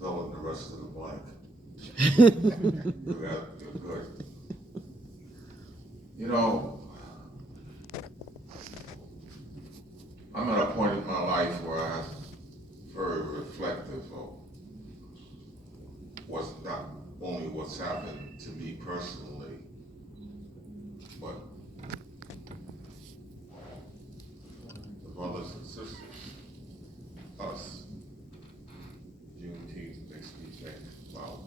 fill in the rest of the blank. You're good. You know, I'm at a point in my life where I'm very reflective of what's not only what's happened to me personally, but the brothers and sisters, us. Juneteenth makes me think about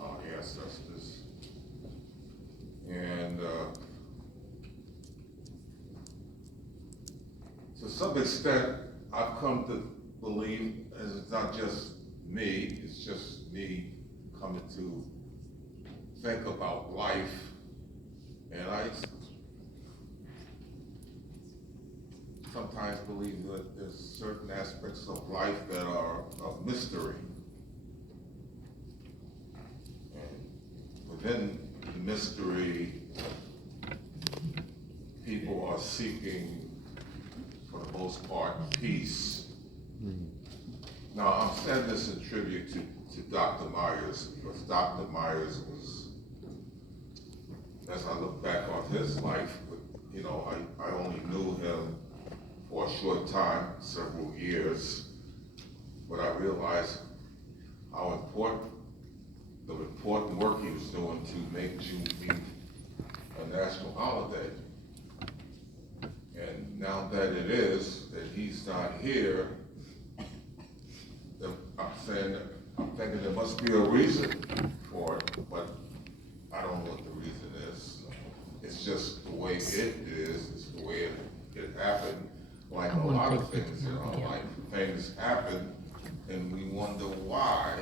our ancestors. And to some extent, I've come to believe, as it's not just me, it's just me coming to think about life. And I sometimes believe that there's certain aspects of life that are of mystery. And within the mystery, people are seeking, for the most part, peace. Now, I'm saying this in tribute to Dr. Myers, because Dr. Myers was, as I look back on his life, you know, I only knew him for a short time, several years, but I realized how important work he was doing to make Juneteenth a national holiday. And now that it is, that he's not here, I'm thinking there must be a reason for it, but I don't know what the reason is. It's just the way it is, it's the way it happened. Like a lot of things in our life, things happen and we wonder why,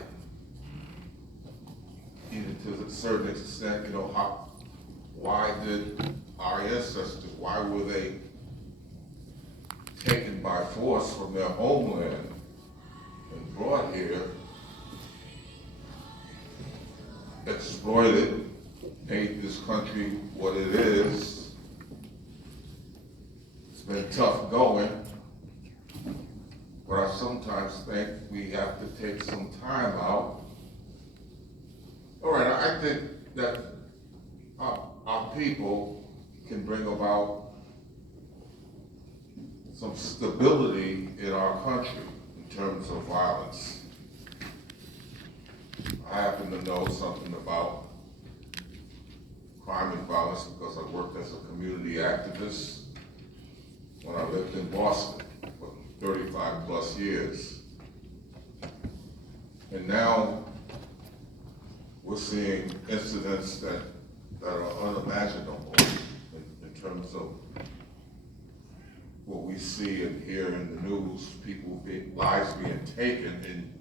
even to a certain extent, you know, why did our ancestors, why were they taken by force from their homeland and brought here, exploited, made this country what it is? It's been tough going, but I sometimes think we have to take some time out. All right, I think that our people can bring about some stability in our country in terms of violence. I happen to know something about crime and violence because I worked as a community activist when I lived in Boston for 35 plus years. And now we're seeing incidents that are unimaginable in terms of what we see and hear in the news, lives being taken in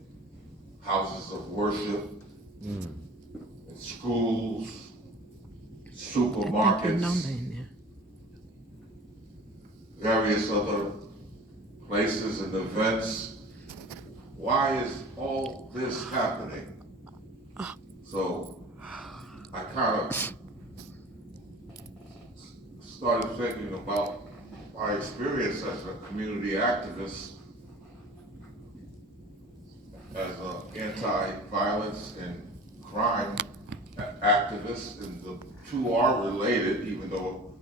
houses of worship, in schools, supermarkets, various other places and events. Why is all this happening? So I kind of started thinking about my experience as a community activist, as an anti-violence and crime activist, and the two are related, even though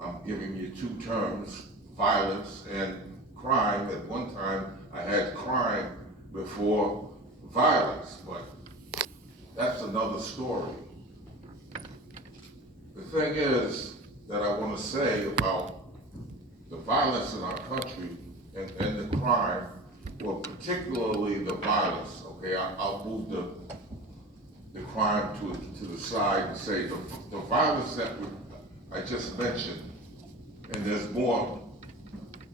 I'm giving you two terms, violence and crime. At one time, I had crime before violence, but that's another story. The thing is that I want to say about the violence in our country and the crime, well, particularly the violence, okay? I'll move the crime to the side and say the violence that I just mentioned, and there's more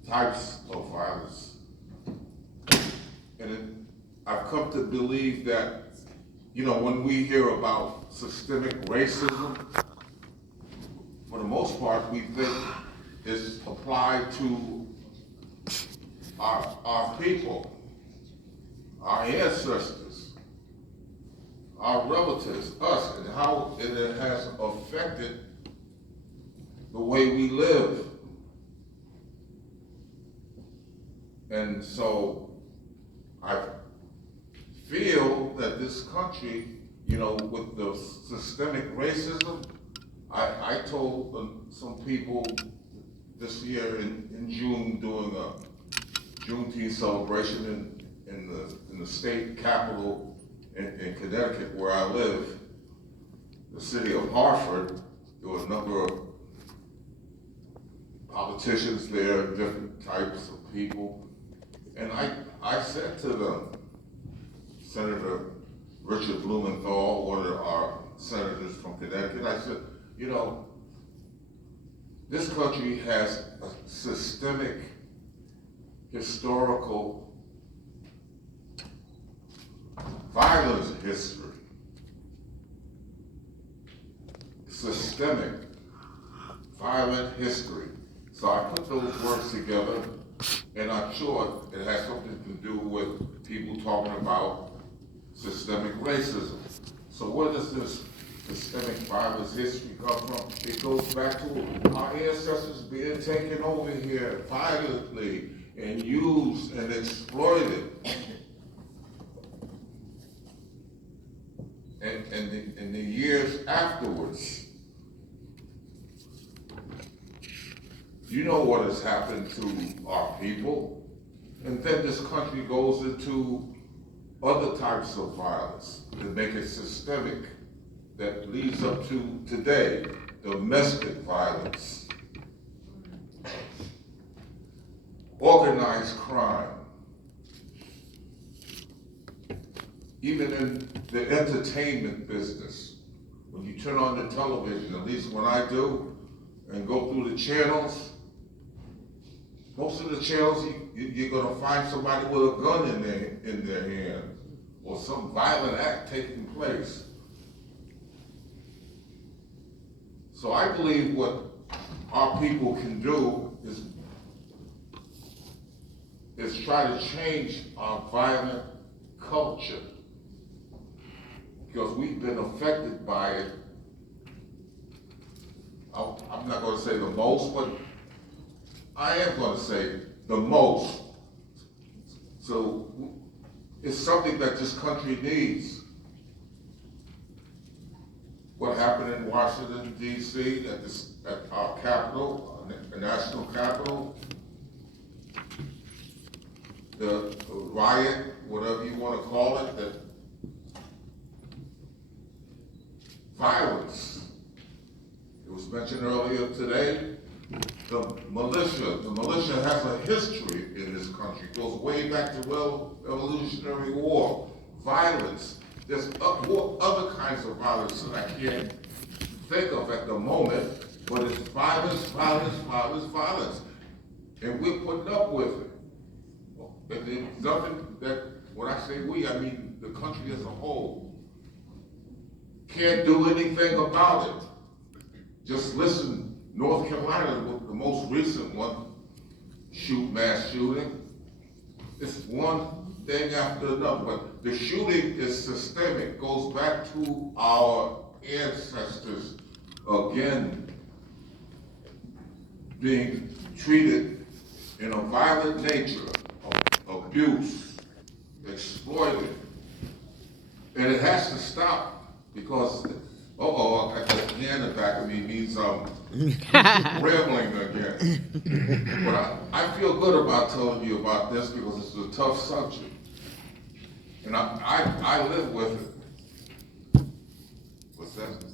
types of violence. And I've come to believe that, you know, when we hear about systemic racism, for the most part, we think it's applied to our people, our ancestors, our relatives, us, and how it has affected the way we live. And so I feel that this country, you know, with the systemic racism, I told some people this year in June doing a Juneteenth celebration in the state capital in Connecticut where I live, the city of Hartford. There were a number of politicians there, different types of people. And I said to them, Senator Richard Blumenthal, one of our senators from Connecticut, I said, you know, this country has a systemic, historical violence history. Systemic, violent history. So I put those words together, and I'm sure it has something to do with people talking about systemic racism. So where does this systemic violence history come from? It goes back to our ancestors being taken over here violently and used and exploited. And in the years afterwards, you know what has happened to our people. And then this country goes into other types of violence that make it systemic, that leads up to today, domestic violence, organized crime, even in the entertainment business. When you turn on the television, at least when I do, and go through the channels, most of the channels, you're gonna find somebody with a gun in their hand, or some violent act taking place. So I believe what our people can do is try to change our violent culture, because we've been affected by it. I'm not gonna say the most, but I am gonna say the most. So it's something that this country needs. What happened in Washington, D.C., at our capital, the national capital, the riot, whatever you want to call it, that violence. It was mentioned earlier today, the militia has a history in this country. It goes way back to Revolutionary War, violence. There's other kinds of violence that I can't think of at the moment, but it's violence, violence, violence, violence. And we're putting up with it. And there's nothing that, when I say we, I mean the country as a whole, can't do anything about it. Just listen, North Carolina, the most recent one, mass shooting. It's one thing after another, but the shooting is systemic, goes back to our ancestors, again, being treated in a violent nature, abuse, exploited. And it has to stop, because, I got a hand in the back of me means I'm rambling again. But I feel good about telling you about this because it's a tough subject. And I live with it. What's that?